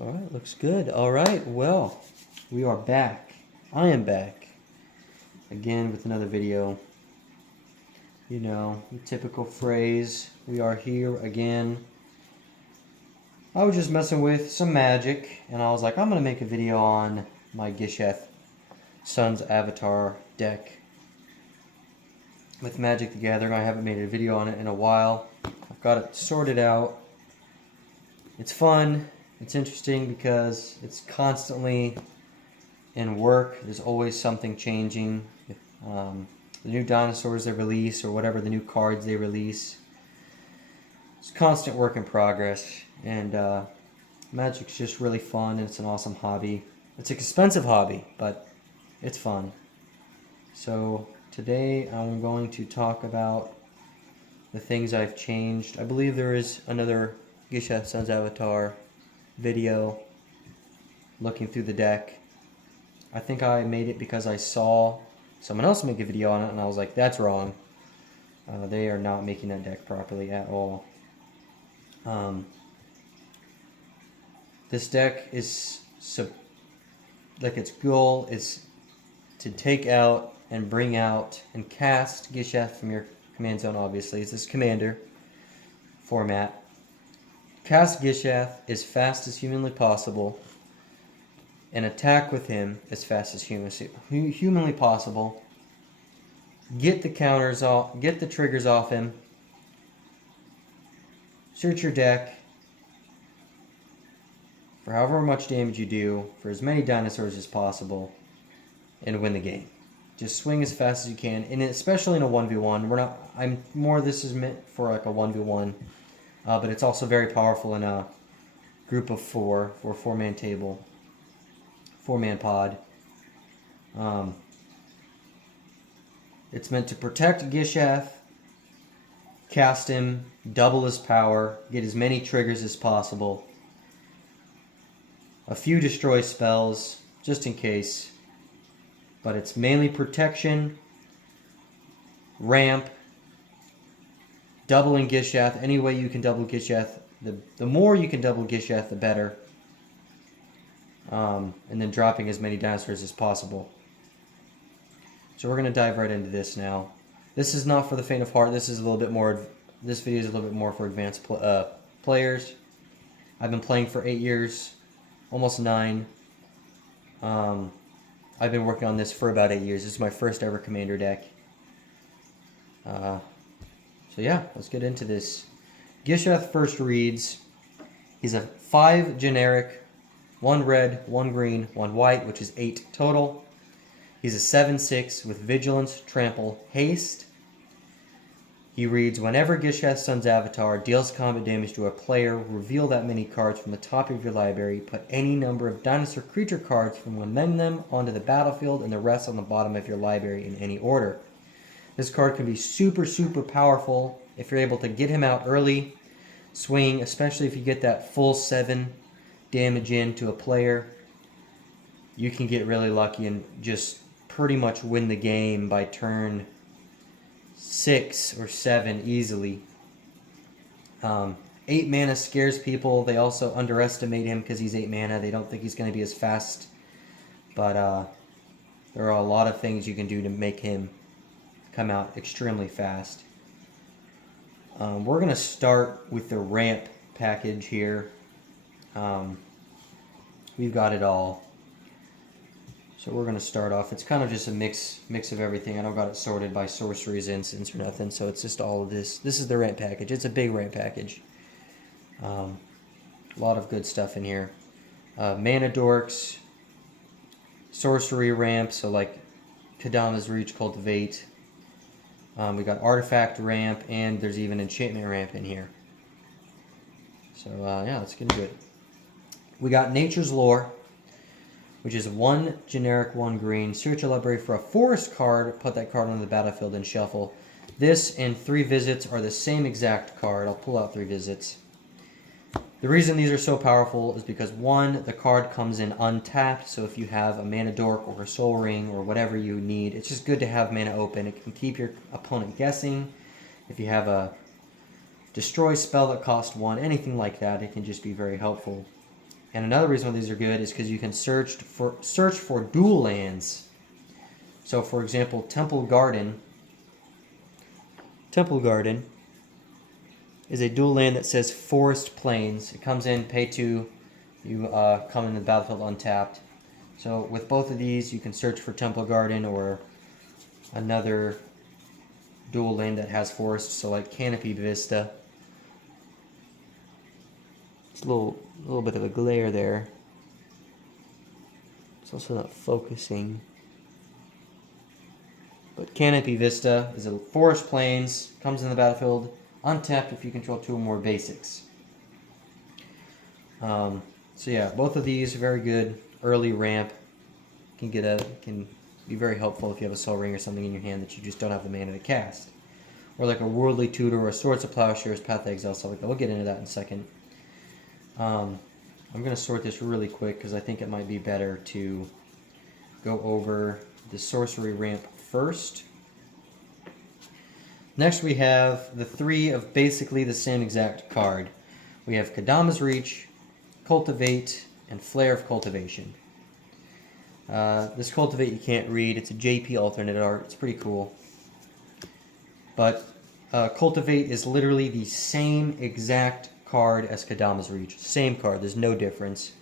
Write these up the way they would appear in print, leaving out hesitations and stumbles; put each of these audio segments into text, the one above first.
All right, looks good. All right, well, we are back. I am back again with another video. You know, the typical phrase, we are here again. I was just messing with some magic, and I was like, I'm going to make a video on my Gishath Sun's Avatar deck with Magic the Gathering. I haven't made a video on it in a while. I've got it sorted out. It's fun. It's interesting because it's constantly in work. There's always something changing. The new dinosaurs they release or whatever the new cards they release. It's constant work in progress. And Magic's just really fun, and it's an awesome hobby. It's an expensive hobby, but it's fun. So today I'm going to talk about the things I've changed. I believe there is another Gishath Sun's Avatar video looking through the deck. I think I made it because I saw someone else make a video on it, and I was like, that's wrong. They are not making that deck properly at all. This deck is, like, its goal is to take out and bring out and cast Gishath from your command zone, obviously. It's this commander format. Cast Gishath as fast as humanly possible and attack with him as fast as humanly possible. Get the counters off, get the triggers off him. Search your deck for however much damage you do for as many dinosaurs as possible and win the game. Just swing as fast as you can, and especially in a 1v1. This is meant for like a 1v1. But it's also very powerful in a group of 4 for a 4-man table, 4-man pod. It's meant to protect Gishath, cast him, double his power, get as many triggers as possible, a few destroy spells, just in case. But it's mainly protection, ramp, doubling Gishath. Any way you can double Gishath, the more you can double Gishath, the better. And then dropping as many dinosaurs as possible. So we're going to dive right into this now. This is not for the faint of heart. This is a little bit more. This video is a little bit more for advanced players. I've been playing for 8 years, almost 9. I've been working on this for about 8 years. This is my first ever commander deck. So yeah, let's get into this. Gishath first reads, he's a 5 generic, 1 red, 1 green, 1 white, which is 8 total. He's a 7/6 with vigilance, trample, haste. He reads, whenever Gishath Sun's Avatar deals combat damage to a player, reveal that many cards from the top of your library, put any number of dinosaur creature cards from among them onto the battlefield, and the rest on the bottom of your library in any order. This card can be super, super powerful if you're able to get him out early, swing, especially if you get that full 7 damage into a player. You can get really lucky and just pretty much win the game by turn 6 or 7 easily. 8 mana scares people. They also underestimate him because he's 8 mana. They don't think he's going to be as fast. But there are a lot of things you can do to make him come out extremely fast. We're going to start with the ramp package here. We've got it all. So we're going to start off. It's kind of just a mix of everything. I don't got it sorted by sorceries, instants, or nothing. So it's just all of this. This is the ramp package. It's a big ramp package. A lot of good stuff in here. Mana dorks, sorcery ramp, so like Kadama's Reach, Cultivate. We got artifact ramp, and there's even enchantment ramp in here. So yeah, let's get into it. We got Nature's Lore, which is 1 generic, 1 green. Search your library for a forest card, put that card on the battlefield, and shuffle. This and 3 visits are the same exact card. I'll pull out 3 visits. The reason these are so powerful is because 1, the card comes in untapped, so if you have a mana dork or a soul ring or whatever you need, it's just good to have mana open. It can keep your opponent guessing. If you have a destroy spell that costs 1, anything like that, it can just be very helpful. And another reason why these are good is because you can search for dual lands. So, for example, Temple Garden is a dual land that says Forest Plains. It comes in, pay 2, you come in the battlefield untapped. So with both of these, you can search for Temple Garden or another dual land that has forest, so like Canopy Vista. It's a little bit of a glare there. It's also not focusing. But Canopy Vista is a forest plains, comes in the battlefield untapped if you control 2 or more basics. So yeah, both of these are very good. Early ramp can be very helpful if you have a Soul Ring or something in your hand that you just don't have the mana to cast. Or like a Worldly Tutor or Swords of Plowshares, Path of Exile, stuff like that. We'll get into that in a second. I'm going to sort this really quick because I think it might be better to go over the sorcery ramp first. Next we have the 3 of basically the same exact card. We have Kadama's Reach, Cultivate, and Flare of Cultivation. This Cultivate you can't read. It's a JP alternate art. It's pretty cool. But Cultivate is literally the same exact card as Kadama's Reach. Same card. There's no difference.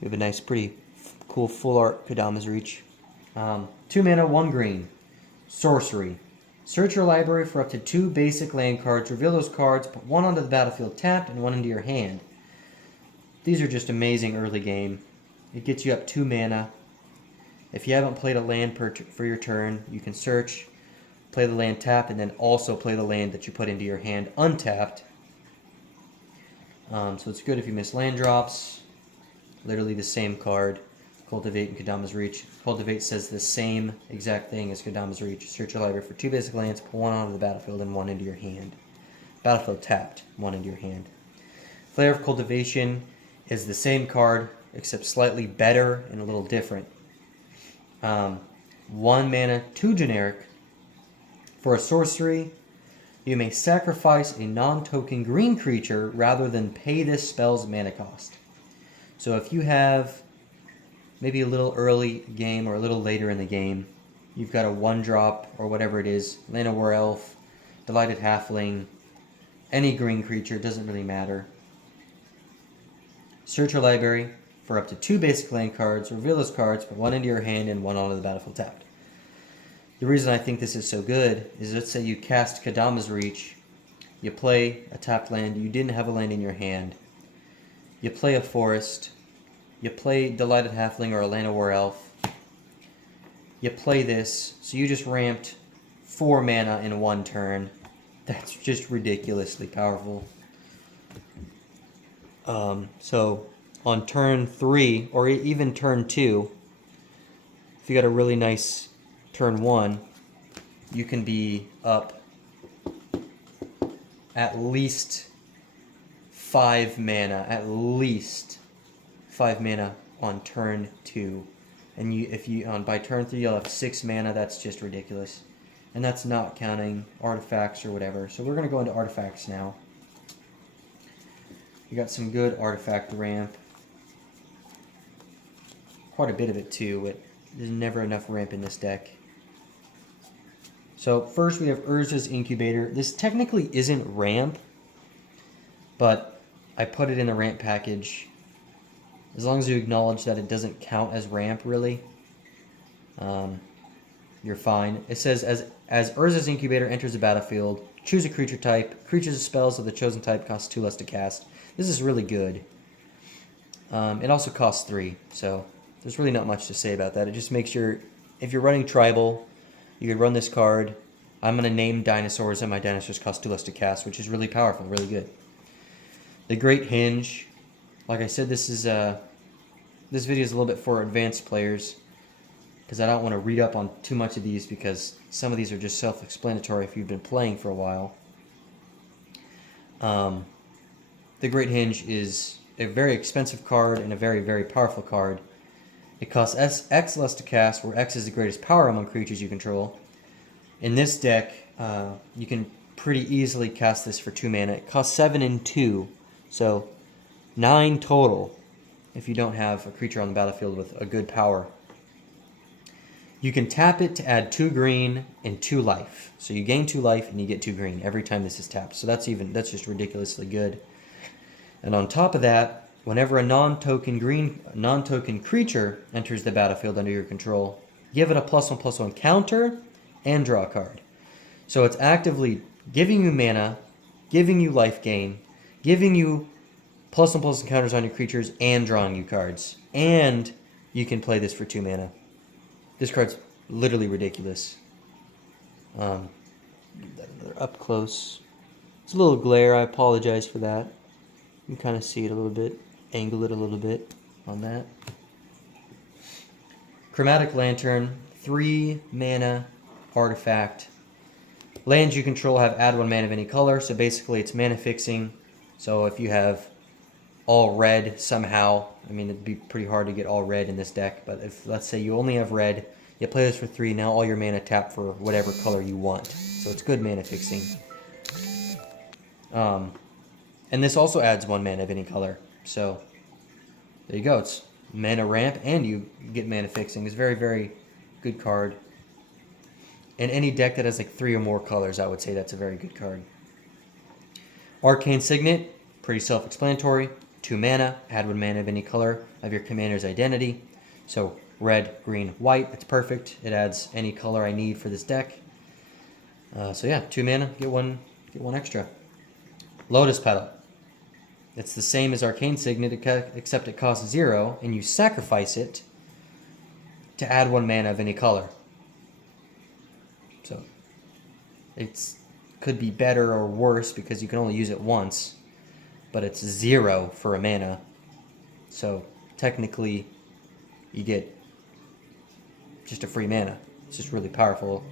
We have a nice, pretty cool full art Kadama's Reach. 2 mana, 1 green. Sorcery. Search your library for up to 2 basic land cards. Reveal those cards. Put 1 onto the battlefield tapped and 1 into your hand. These are just amazing early game. It gets you up 2 mana. If you haven't played a land for your turn, you can search, play the land tapped, and then also play the land that you put into your hand untapped. So it's good if you miss land drops. Literally the same card. Cultivate and Kadama's Reach. Cultivate says the same exact thing as Kadama's Reach. Search your library for 2 basic lands, put 1 onto the battlefield and 1 into your hand. Battlefield tapped, 1 into your hand. Flare of Cultivation is the same card, except slightly better and a little different. 1 mana, 2 generic. For a sorcery, you may sacrifice a non-token green creature rather than pay this spell's mana cost. So if you have maybe a little early game or a little later in the game, you've got a 1-drop or whatever it is, Llanowar Elf, Delighted Halfling, any green creature, doesn't really matter. Search your library for up to 2 basic land cards, reveal those cards, put 1 into your hand and 1 onto the battlefield tapped. The reason I think this is so good is, let's say you cast Kadama's Reach, you play a tapped land, you didn't have a land in your hand, you play a forest, you play Delighted Halfling or a Llanowar Elf, you play this, so you just ramped 4 mana in 1 turn. That's just ridiculously powerful. So on turn 3 or even turn 2, if you got a really nice turn 1, you can be up at least 5 mana, on turn 2. And by turn 3 you'll have 6 mana. That's just ridiculous. And that's not counting artifacts or whatever. So we're going to go into artifacts now. You got some good artifact ramp. Quite a bit of it too, but there's never enough ramp in this deck. So first we have Urza's Incubator. This technically isn't ramp, but I put it in the ramp package. As long as you acknowledge that it doesn't count as ramp, really, you're fine. It says, as Urza's Incubator enters the battlefield, choose a creature type. Creatures and spells of the chosen type cost 2 less to cast. This is really good. It also costs 3, so there's really not much to say about that. It just makes if you're running tribal, you could run this card. I'm going to name dinosaurs, and my dinosaurs cost 2 less to cast, which is really powerful, really good. The Great Hinge. Like I said, this video is a little bit for advanced players, because I don't want to read up on too much of these, because some of these are just self-explanatory if you've been playing for a while. The Great Hinge is a very expensive card and a very, very powerful card. It costs X less to cast, where X is the greatest power among creatures you control. In this deck, you can pretty easily cast this for 2 mana. It costs 7 and 2, so 9 total if you don't have a creature on the battlefield with a good power. You can tap it to add 2 green and 2 life. So you gain 2 life and you get 2 green every time this is tapped. So that's just ridiculously good. And on top of that, whenever a non-token creature enters the battlefield under your control, give it a +1/+1 counter and draw a card. So it's actively giving you mana, giving you life gain, giving you +1/+1 counters on your creatures, and drawing you cards. And you can play this for 2 mana. This card's literally ridiculous. Give that another up close. It's a little glare, I apologize for that. You can kind of see it a little bit, angle it a little bit on that. Chromatic Lantern, 3 mana artifact. Lands you control have add 1 mana of any color, so basically it's mana fixing. So if you have all red somehow, I mean, it'd be pretty hard to get all red in this deck, but if, let's say, you only have red, you play this for 3, now all your mana tap for whatever color you want. So it's good mana fixing. And this also adds 1 mana of any color. So there you go. It's mana ramp and you get mana fixing. It's a very, very good card. In any deck that has like 3 or more colors, I would say that's a very good card. Arcane Signet, pretty self-explanatory. 2 mana, add 1 mana of any color of your commander's identity. So red, green, white, it's perfect. It adds any color I need for this deck. So yeah, 2 mana, get one extra. Lotus Petal. It's the same as Arcane Signet, except it costs 0, and you sacrifice it to add 1 mana of any color. So it could be better or worse because you can only use it once, but it's 0 for a mana. So technically, you get just a free mana. It's just really powerful.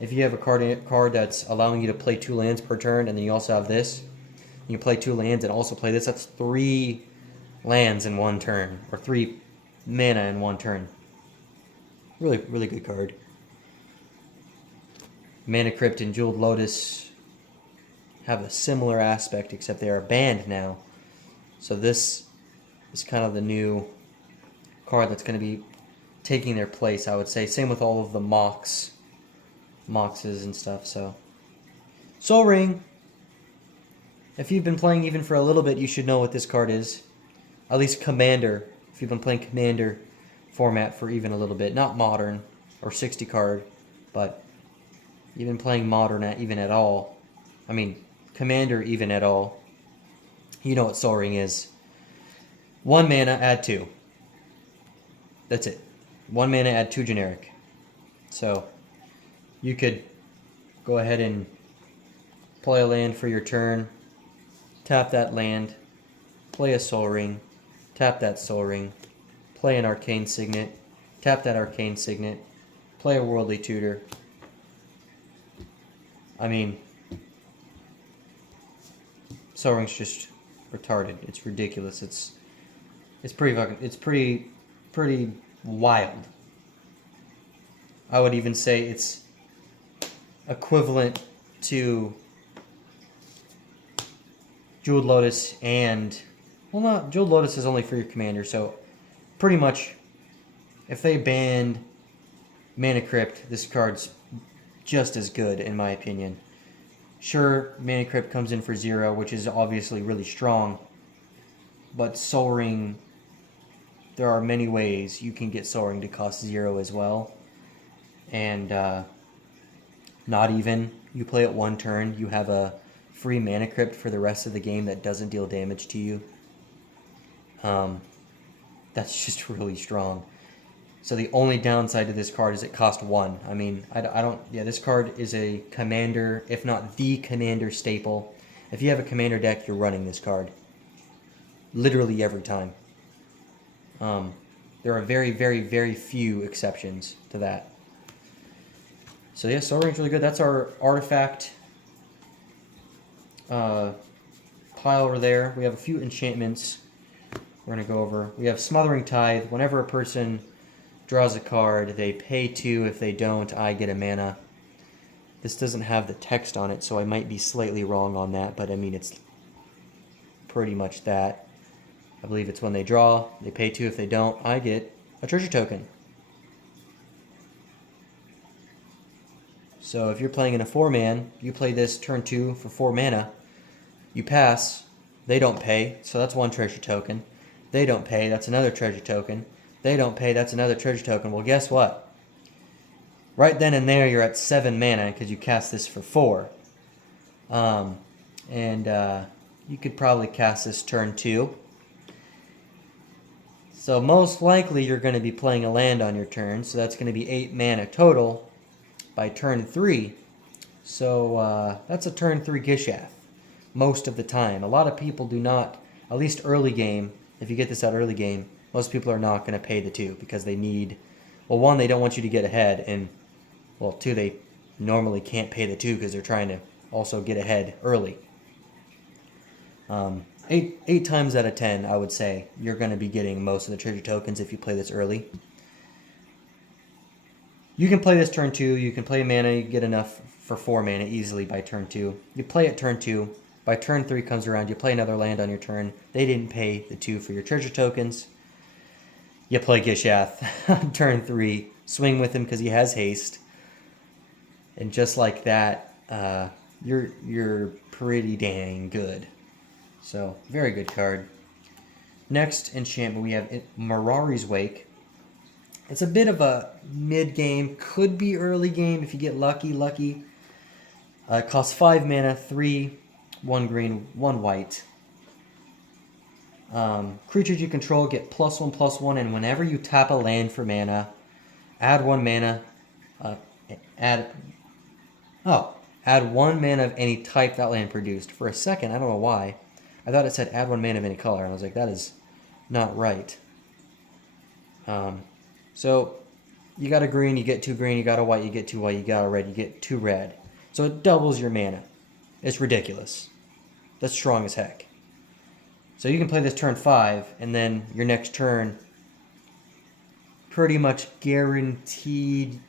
If you have a card that's allowing you to play 2 lands per turn, and then you also have this, you play 2 lands and also play this, that's 3 lands in 1 turn, or 3 mana in 1 turn. Really, really good card. Mana Crypt and Jeweled Lotus have a similar aspect, except they are banned now. So this is kind of the new card that's going to be taking their place, I would say. Same with all of the Moxes and stuff. So Soul Ring. If you've been playing even for a little bit, you should know what this card is. At least Commander. If you've been playing Commander format for even a little bit. Not Modern or 60 card, but you've been playing Modern even at all. I mean, Commander even at all. You know what Soul Ring is. 1 mana, add 2. That's it. 1 mana, add 2 generic. So you could go ahead and play a land for your turn. Tap that land, play a Soul Ring, tap that Soul Ring, play an Arcane Signet, tap that Arcane Signet, play a Worldly Tutor. I mean, Soul Ring's just retarded. It's ridiculous. It's pretty wild. I would even say it's equivalent to Jeweled Lotus and, well, not Jeweled Lotus is only for your commander, so pretty much if they banned Mana Crypt, this card's just as good in my opinion. Sure, Mana Crypt comes in for 0, which is obviously really strong, but Soul Ring, there are many ways you can get Soul Ring to cost 0 as well, and not even. You play it 1 turn, you have a free Mana Crypt for the rest of the game that doesn't deal damage to you. That's just really strong. So the only downside to this card is it costs 1. I mean, I don't... Yeah, this card is a commander, if not the commander staple. If you have a commander deck, you're running this card. Literally every time. There are very, very, very few exceptions to that. So yeah, Soul Ring's really good. That's our artifact pile over there. We have a few enchantments we're going to go over. We have Smothering Tithe. Whenever a person draws a card, they pay 2. If they don't, I get a mana. This doesn't have the text on it, so I might be slightly wrong on that, but I mean, it's pretty much that. I believe it's when they draw, they pay 2. If they don't, I get a treasure token. So if you're playing in a 4-man, you play this turn 2 for 4 mana. You pass, they don't pay, so that's 1 treasure token. They don't pay, that's another treasure token. They don't pay, that's another treasure token. Well, guess what? Right then and there, you're at 7 mana because you cast this for 4. You could probably cast this turn 2. So most likely you're going to be playing a land on your turn, so that's going to be 8 mana total by turn 3. So that's a turn 3 Gishath most of the time. A lot of people do not, at least early game, if you get this out early game, most people are not going to pay the 2 because they need, well, 1, they don't want you to get ahead, and, well, 2, they normally can't pay the 2 because they're trying to also get ahead early. 8 times out of 10, I would say, you're going to be getting most of the treasure tokens if you play this early. You can play this turn 2, you can play mana, you get enough for 4 mana easily by turn 2. You play it turn 2, by turn 3 comes around, you play another land on your turn. They didn't pay the 2 for your treasure tokens. You play Gishath on turn 3, swing with him because he has haste. And just like that, you're pretty dang good. So, very good card. Next enchantment, we have Mirari's Wake. It's a bit of a mid-game, could be early game if you get lucky. It costs 5 mana, 3, 1 green, 1 white. Creatures you control get +1/+1, and whenever you tap a land for mana, add 1 mana, add 1 mana of any type that land produced. For a second, I don't know why, I thought it said add 1 mana of any color, and I was like, that is not right. So, you got a green, you get 2 green, you got a white, you get 2 white, you got a red, you get 2 red. So it doubles your mana. It's ridiculous. That's strong as heck. So you can play this turn 5, and then your next turn, pretty much guaranteed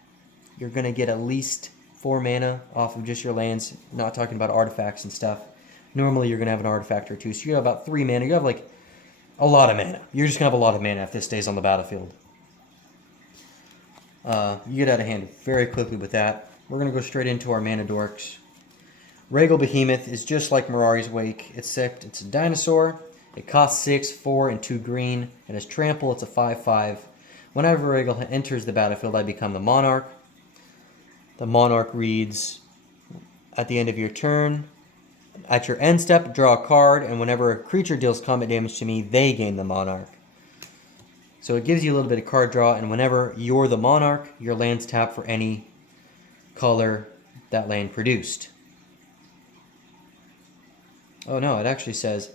you're going to get at least 4 mana off of just your lands, not talking about artifacts and stuff. Normally you're going to have an artifact or 2, so you have about 3 mana. You have like a lot of mana. You're just going to have a lot of mana if this stays on the battlefield. You get out of hand very quickly with that. We're going to go straight into our mana dorks. Regal Behemoth is just like Mirari's Wake, except it's a dinosaur. It costs 6, 4, and 2 green. It has trample. It's a 5/5. Whenever Regal enters the battlefield, I become the Monarch. The Monarch reads, at the end of your turn, at your end step, draw a card, and whenever a creature deals combat damage to me, they gain the Monarch. So it gives you a little bit of card draw, and whenever you're the Monarch, your lands tap for any color that land produced. Oh no, it actually says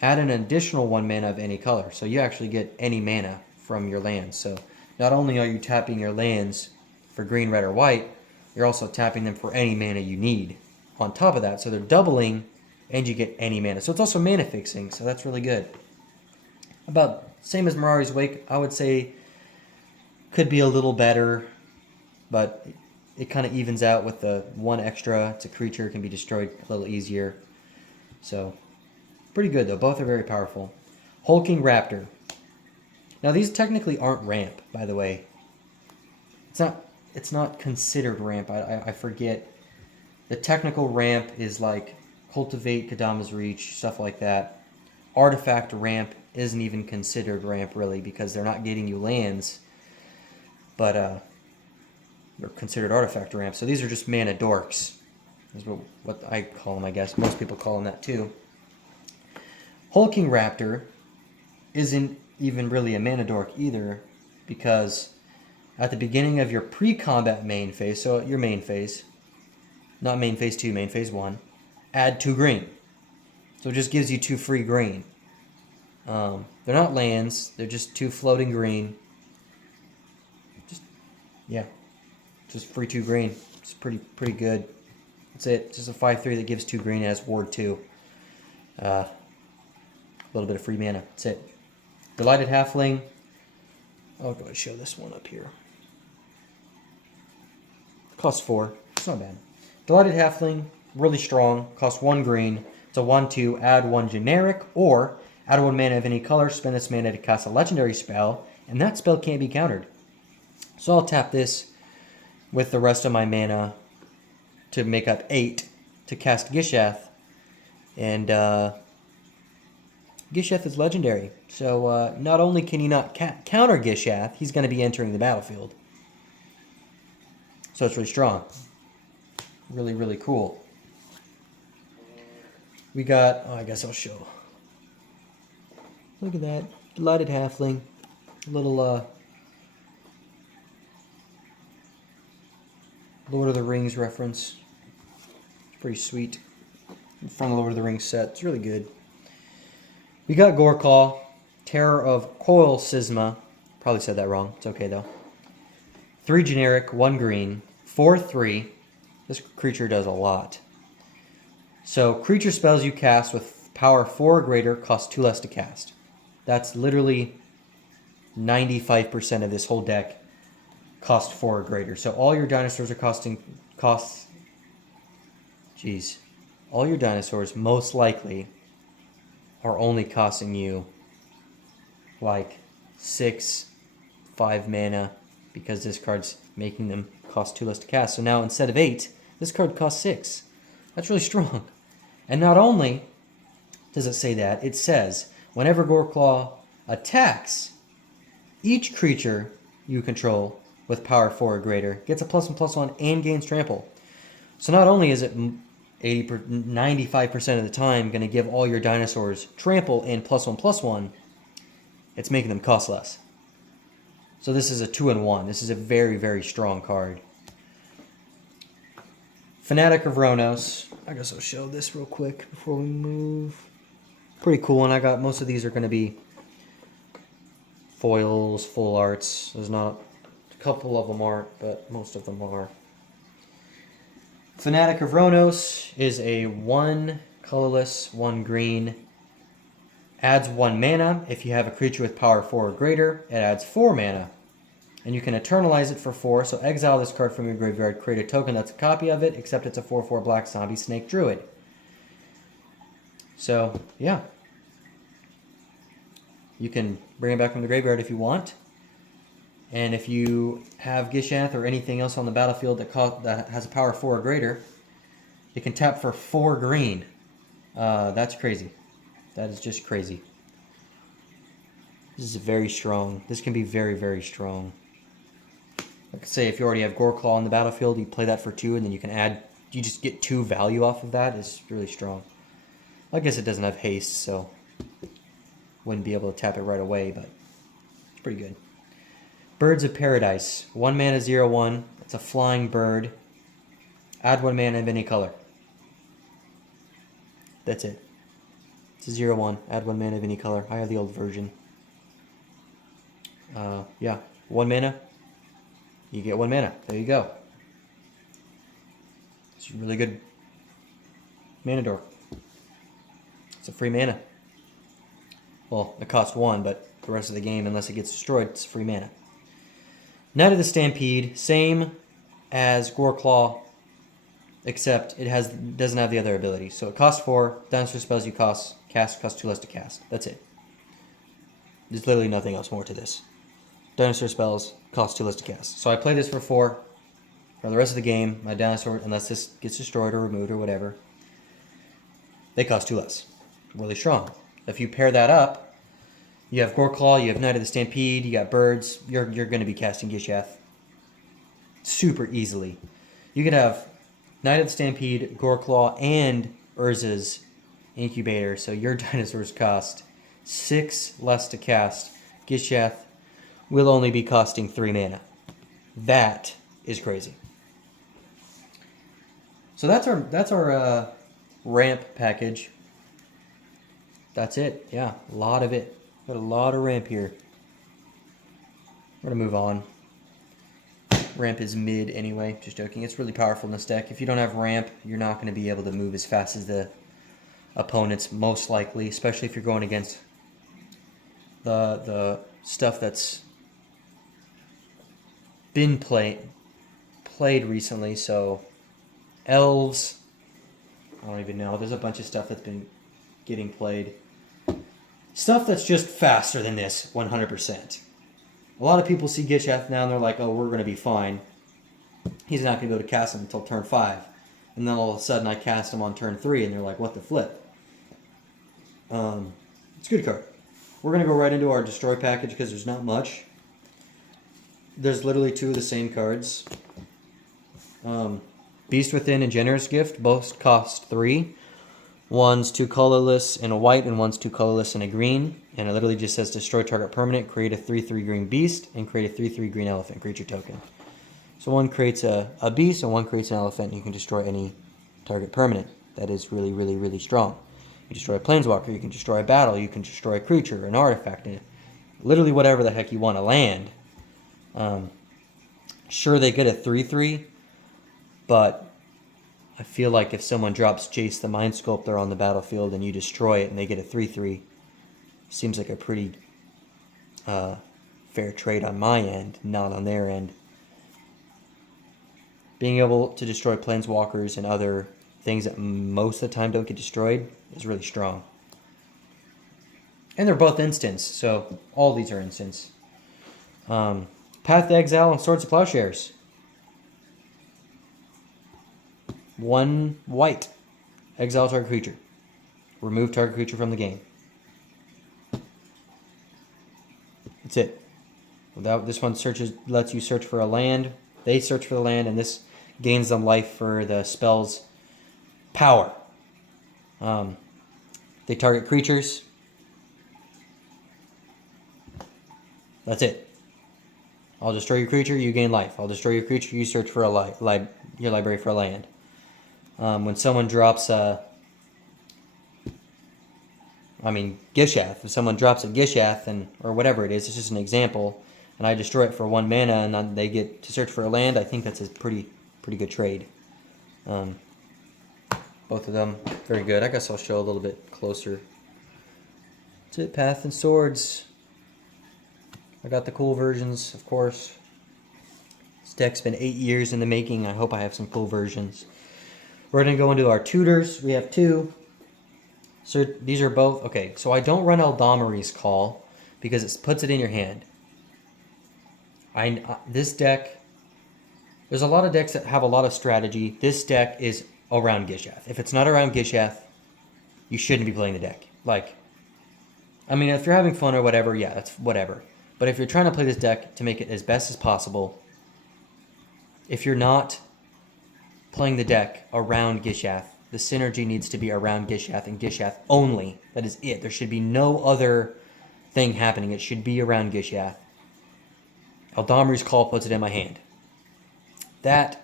add an additional 1 mana of any color. So you actually get any mana from your lands. So not only are you tapping your lands for green, red, or white, you're also tapping them for any mana you need on top of that. So they're doubling, and you get any mana. So it's also mana fixing, so that's really good. About same as Mirari's Wake, I would say could be a little better, but it kind of evens out with the 1 extra. It's a creature, can be destroyed a little easier. So, pretty good though. Both are very powerful. Hulking Raptor. Now these technically aren't ramp, by the way. It's not considered ramp. I forget. The technical ramp is like Cultivate, Kadama's Reach, stuff like that. Artifact ramp isn't even considered ramp really because they're not getting you lands, but they're considered artifact ramp. So these are just mana dorks. Is what I call them, I guess. Most people call them that too. Hulking Raptor isn't even really a mana dork either, because at the beginning of your pre-combat main phase, so your main phase, not main phase 2, main phase 1, add 2 green. So it just gives you 2 free green. They're not lands, they're just 2 floating green. Just free 2 green. It's pretty good. That's it. Just a 5/3 that gives 2 green as ward 2. A little bit of free mana. That's it. Delighted Halfling. I'll go and show this one up here. Costs 4. It's not bad. Delighted Halfling, really strong. Costs 1 green. It's a 1/2. Add 1 generic, or Add 1 mana of any color, spend this mana to cast a legendary spell, and that spell can't be countered. So I'll tap this with the rest of my mana to make up 8 to cast Gishath, and Gishath is legendary. So not only can you not counter Gishath, he's going to be entering the battlefield. So it's really strong. Really, really cool. We got, oh, I guess I'll show. Look at that. Lighted Halfling. A little Lord of the Rings reference. It's pretty sweet. From the Lord of the Rings set. It's really good. We got Goreclaw. Terror of Coil Sisma. Probably said that wrong. It's okay though. 3 generic, 1 green. 4/3. This creature does a lot. So creature spells you cast with power 4 or greater cost 2 less to cast. That's literally 95% of this whole deck cost 4 or greater. So all your dinosaurs are all your dinosaurs most likely are only costing you like 6, 5 mana because this card's making them cost 2 less to cast. So now instead of 8, this card costs 6. That's really strong. And not only does it say that, it says whenever Goreclaw attacks, each creature you control with power 4 or greater gets a +1/+1 and gains trample. So not only is it 95% of the time going to give all your dinosaurs trample and +1/+1, it's making them cost less. So this is a 2-in-1. This is a very, very strong card. Fanatic of Ronos. I guess I'll show this real quick before we move. Pretty cool, and I got most of these are going to be foils, full arts. There's not a couple of them aren't, but most of them are. Fanatic of Ronos is a 1 colorless, 1 green. Adds 1 mana. If you have a creature with power 4 or greater, it adds 4 mana. And you can eternalize it for 4, so exile this card from your graveyard, create a token that's a copy of it, except it's a 4/4 black zombie snake druid. So, yeah. You can bring it back from the graveyard if you want. And if you have Gishath or anything else on the battlefield that has a power 4 or greater, it can tap for 4 green. That's crazy. That is just crazy. This is very strong. This can be very, very strong. Like I say, if you already have Goreclaw on the battlefield, you play that for 2, and then you can add, you just get 2 value off of that. It's really strong. I guess it doesn't have haste, so wouldn't be able to tap it right away, but it's pretty good. Birds of Paradise. 1 mana, 0/1. It's a flying bird. Add 1 mana of any color. That's it. It's a 0/1. Add 1 mana of any color. I have the old version. Yeah. 1 mana. You get 1 mana. There you go. It's a really good mana door. It's a free mana. Well, it costs 1, but the rest of the game, unless it gets destroyed, it's free mana. Knight of the Stampede, same as Goreclaw, except it doesn't have the other ability. So it costs 4. Dinosaur spells you cost 2 less to cast. That's it. There's literally nothing else more to this. Dinosaur spells cost 2 less to cast. So I play this for 4. For the rest of the game, my dinosaur, unless this gets destroyed or removed or whatever, they cost 2 less. Really strong. If you pair that up, you have Goreclaw, you have Knight of the Stampede, you got birds, you're going to be casting Gishath super easily. You could have Knight of the Stampede, Goreclaw, and Urza's Incubator, so your dinosaurs cost 6 less to cast. Gishath will only be costing 3 mana. That is crazy. So that's our ramp package. That's it. Yeah, a lot of it. Got a lot of ramp here. We're going to move on. Ramp is mid anyway. Just joking. It's really powerful in this deck. If you don't have ramp, you're not going to be able to move as fast as the opponents, most likely. Especially if you're going against the stuff that's been played recently. So, elves. I don't even know. There's a bunch of stuff that's been getting played. Stuff that's just faster than this, 100%. A lot of people see Gishath now and they're like, oh, we're going to be fine. He's not going to be able to cast him until turn 5. And then all of a sudden I cast him on turn 3 and they're like, what the flip? It's a good card. We're going to go right into our destroy package because there's not much. There's literally 2 of the same cards. Beast Within and Generous Gift both cost 3. One's 2 colorless and a white, and one's 2 colorless and a green. And it literally just says destroy target permanent, create a 3/3 green beast, and create a 3/3 green elephant creature token. So one creates a beast and one creates an elephant, and you can destroy any target permanent. That is really, really, really strong. You destroy a planeswalker, you can destroy a battle, you can destroy a creature, an artifact, literally whatever the heck you want, a land. Sure, they get a 3/3, but I feel like if someone drops Jace the Mind Sculptor on the battlefield and you destroy it and they get a 3/3, seems like a pretty fair trade on my end, not on their end. Being able to destroy planeswalkers and other things that most of the time don't get destroyed is really strong. And they're both instants, so all these are instants. Path to Exile and Swords of Plowshares. 1 white. Exile target creature. Remove target creature from the game. That's it. Without this one lets you search for a land. They search for the land, and this gains them life for the spell's power. They target creatures. That's it. I'll destroy your creature, you gain life. I'll destroy your creature, you search for your library for a land. When someone drops Gishath. If someone drops a Gishath, or whatever it is, it's just an example, and I destroy it for 1 mana, and then they get to search for a land, I think that's a pretty good trade. Both of them, very good. I guess I'll show a little bit closer. That's it, Path and Swords. I got the cool versions, of course. This deck's been 8 years in the making. I hope I have some cool versions. We're going to go into our tutors. We have 2. So these are both... Okay, so I don't run Eldamari's Call because it puts it in your hand. This deck... There's a lot of decks that have a lot of strategy. This deck is around Gishath. If it's not around Gishath, you shouldn't be playing the deck. If you're having fun or whatever, yeah, that's whatever. But if you're trying to play this deck to make it as best as possible, if you're not playing the deck around Gishath, the synergy needs to be around Gishath and Gishath only. That is it. There should be no other thing happening. It should be around Gishath. Eldamari's Call puts it in my hand. That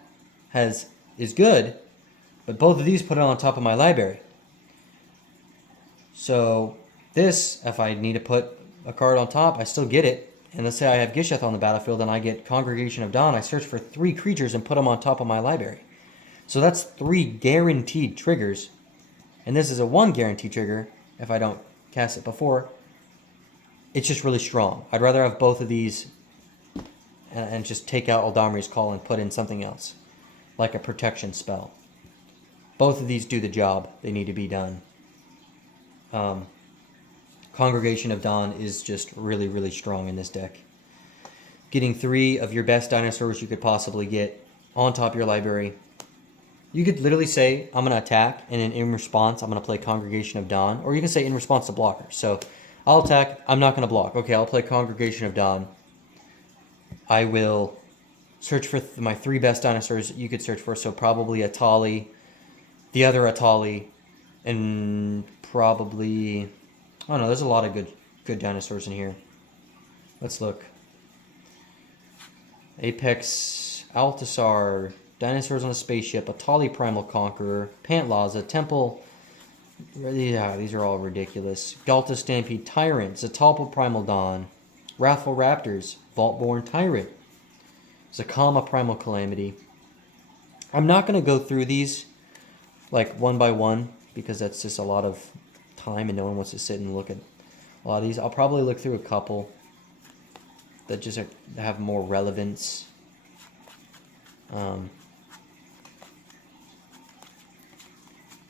is good, but both of these put it on top of my library. So this, if I need to put a card on top, I still get it. And let's say I have Gishath on the battlefield and I get Congregation of Dawn, I search for 3 creatures and put them on top of my library. So that's 3 guaranteed triggers. And this is a 1 guaranteed trigger if I don't cast it before. It's just really strong. I'd rather have both of these and just take out Eldamari's Call and put in something else, like a protection spell. Both of these do the job they need to be done. Congregation of Dawn is just really, really strong in this deck. Getting 3 of your best dinosaurs you could possibly get on top of your library. You could literally say, I'm going to attack, and then in response, I'm going to play Congregation of Dawn. Or you can say in response to blockers. So, I'll attack, I'm not going to block. Okay, I'll play Congregation of Dawn. I will search for my 3 best dinosaurs you could search for. So probably Atali, the other Atali, and probably... I don't know, there's a lot of good dinosaurs in here. Let's look. Apex, Altasar, Dinosaurs on a Spaceship, Atali Primal Conqueror, Pantlaza, Temple... Yeah, these are all ridiculous. Galta Stampede Tyrant, Zatalpa Primal Dawn, Wrathful Raptors, Vaultborn Tyrant, Zakama Primal Calamity. I'm not going to go through these one by one because that's just a lot of time and no one wants to sit and look at a lot of these. I'll probably look through a couple that just have more relevance.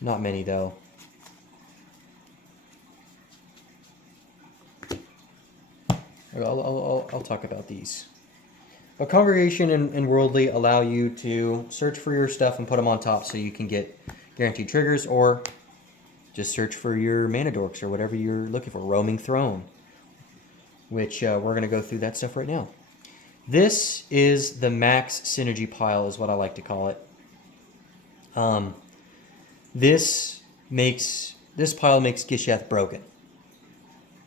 Not many though. I'll talk about these. But Congregation and Worldly allow you to search for your stuff and put them on top so you can get guaranteed triggers, or just search for your mana dorks or whatever you're looking for. Roaming Throne, which we're going to go through that stuff right now. This is the max synergy pile, is what I like to call it. This pile makes Gishath broken.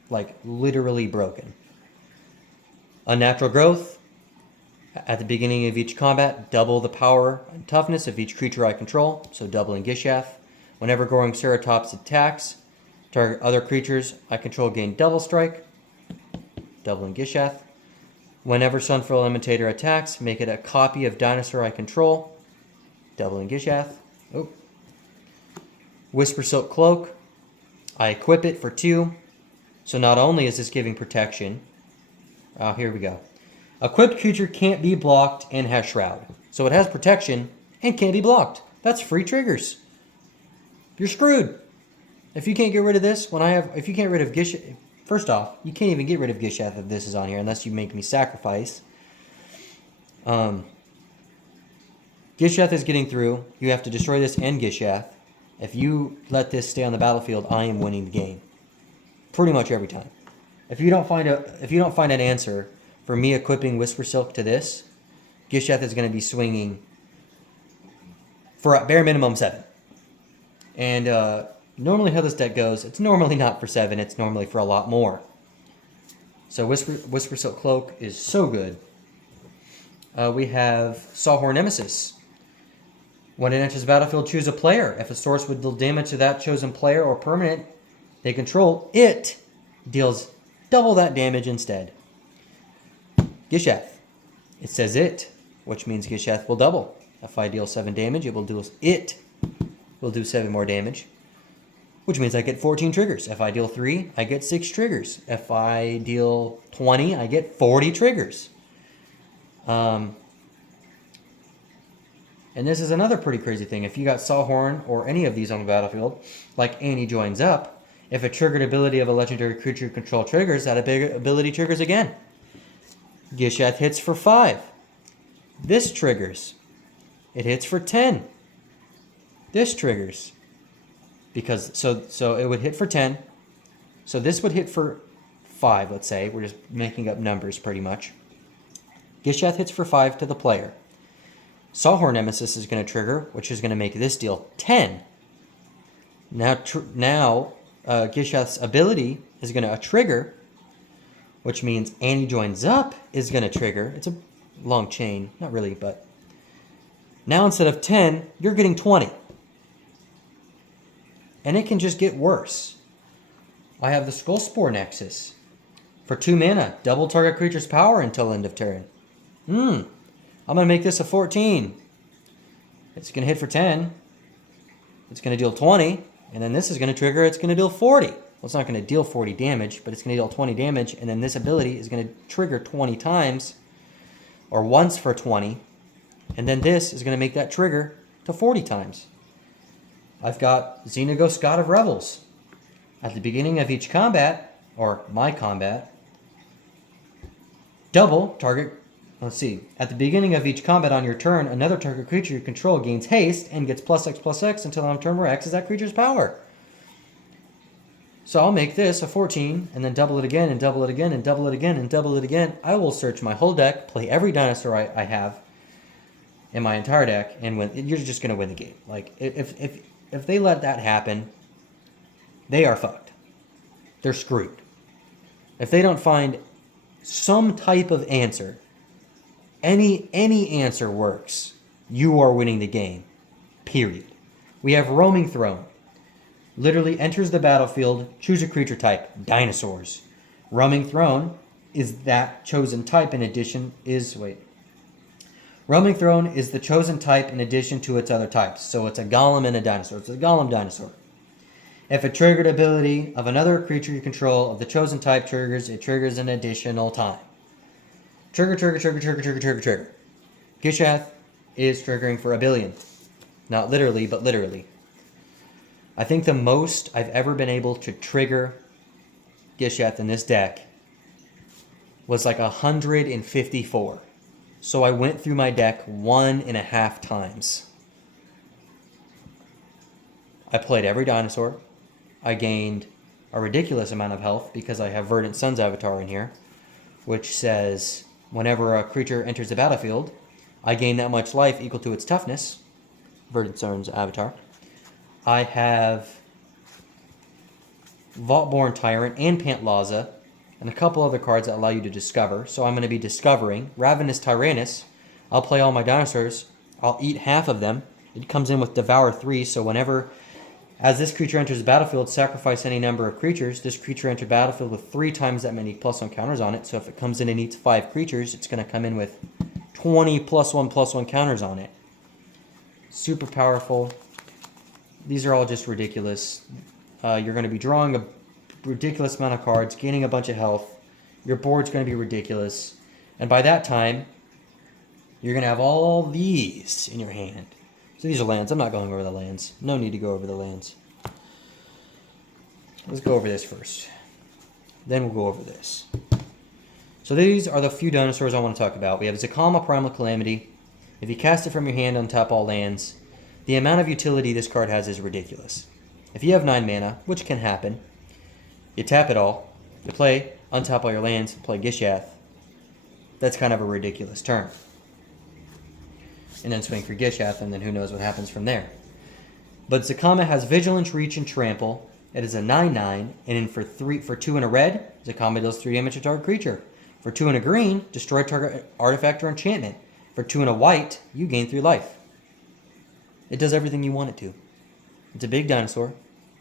Like, literally broken. Unnatural Growth. At the beginning of each combat, double the power and toughness of each creature I control, so doubling Gishath. Whenever Growing Ceratops attacks, target other creatures I control gain double strike, doubling Gishath. Whenever Sunfurl Imitator attacks, make it a copy of dinosaur I control, doubling Gishath. Oh. Whisper Silk Cloak. I equip it for 2. So not only is this giving protection, here we go. Equipped creature can't be blocked and has Shroud. So it has protection and can't be blocked. That's free triggers. You're screwed. If you can't get rid of this, if you can't get rid of Gishath, first off, you can't even get rid of Gishath if this is on here unless you make me sacrifice. Gishath is getting through. You have to destroy this and Gishath. If you let this stay on the battlefield, I am winning the game. Pretty much every time. If you don't find an answer for me equipping Whisper Silk to this, Gishath is going to be swinging for a bare minimum 7. And normally how this deck goes, it's normally not for 7, it's normally for a lot more. So Whisper Silk Cloak is so good. We have Sawhorn Nemesis. When it enters the battlefield, choose a player. If a source would deal damage to that chosen player or permanent they control, it deals double that damage instead. Gishath. It says it, which means Gishath will double. If I deal 7 damage, it will do 7 more damage, which means I get 14 triggers. If I deal 3, I get 6 triggers. If I deal 20, I get 40 triggers. And this is another pretty crazy thing. If you got Sawhorn or any of these on the battlefield, like Annie Joins Up, if a triggered ability of a legendary creature you control triggers, that ability triggers again. Gishath hits for 5. This triggers. It hits for 10. This triggers. Because so it would hit for 10. So this would hit for 5, let's say. We're just making up numbers pretty much. Gishath hits for 5 to the player. Sawhorn Nemesis is going to trigger, which is going to make this deal 10. Now Gishath's ability is going to trigger, which means Annie Joins Up is going to trigger. It's a long chain. Not really, but now instead of 10, you're getting 20. And it can just get worse. I have the Skullspore Nexus. For 2 mana, double target creature's power until end of turn. I'm going to make this a 14. It's going to hit for 10. It's going to deal 20. And then this is going to trigger. It's going to deal 40. Well, it's not going to deal 40 damage, but it's going to deal 20 damage. And then this ability is going to trigger 20 times. Or once for 20. And then this is going to make that trigger to 40 times. I've got Xenagos, God of Rebels. At the beginning of each combat, or my combat, double target. Let's see. At the beginning of each combat on your turn, another target creature you control gains haste and gets +X/+X until on turn where X is that creature's power. So I'll make this a 14, and then double it again, and double it again, and double it again, and double it again. I will search my whole deck, play every dinosaur I have in my entire deck, and win. You're just going to win the game. Like, if they let that happen, they are fucked. They're screwed. If they don't find some type of answer, any answer works, you are winning the game. Period. We have Roaming Throne. Literally enters the battlefield, choose a creature type, dinosaurs. Roaming Throne is that chosen type in addition Roaming Throne is the chosen type in addition to its other types. So it's a golem and a dinosaur. It's a golem dinosaur. If a triggered ability of another creature you control of the chosen type triggers, it triggers an additional time. Trigger, trigger, trigger, trigger, trigger, trigger, trigger. Gishath is triggering for 1 billion. Not literally, but literally. I think the most I've ever been able to trigger Gishath in this deck was like 154. So I went through my deck 1.5 times. I played every dinosaur. I gained a ridiculous amount of health because I have Verdant Sun's avatar in here, which says whenever a creature enters the battlefield, I gain that much life equal to its toughness. Verdant Sun's avatar. I have Vaultborn Tyrant and Pantlaza, and a couple other cards that allow you to discover. So I'm going to be discovering Ravenous Tyrannus. I'll play all my dinosaurs. I'll eat half of them. It comes in with Devour 3, so whenever, as this creature enters the battlefield, sacrifice any number of creatures. This creature enters the battlefield with 3 times that many +1 counters on it. So if it comes in and eats 5 creatures, it's going to come in with 20 +1/+1 counters on it. Super powerful. These are all just ridiculous. You're going to be drawing a ridiculous amount of cards, gaining a bunch of health. Your board's going to be ridiculous. And by that time, you're going to have all these in your hand. So these are lands. I'm not going over the lands. No need to go over the lands. Let's go over this first. Then we'll go over this. So these are the few dinosaurs I want to talk about. We have Zakama Primal Calamity. If you cast it from your hand, untap all lands. The amount of utility this card has is ridiculous. If you have 9 mana, which can happen, you tap it all, you play, untap all your lands, play Gishath. That's kind of a ridiculous turn. And then swing for Gishath, and then who knows what happens from there. But Zakama has Vigilance, Reach, and Trample. It is a 9/9, and then for 2 in a red, Zakama deals 3 damage to target creature. For 2 in a green, destroy target artifact or enchantment. For 2 in a white, you gain 3 life. It does everything you want it to. It's a big dinosaur.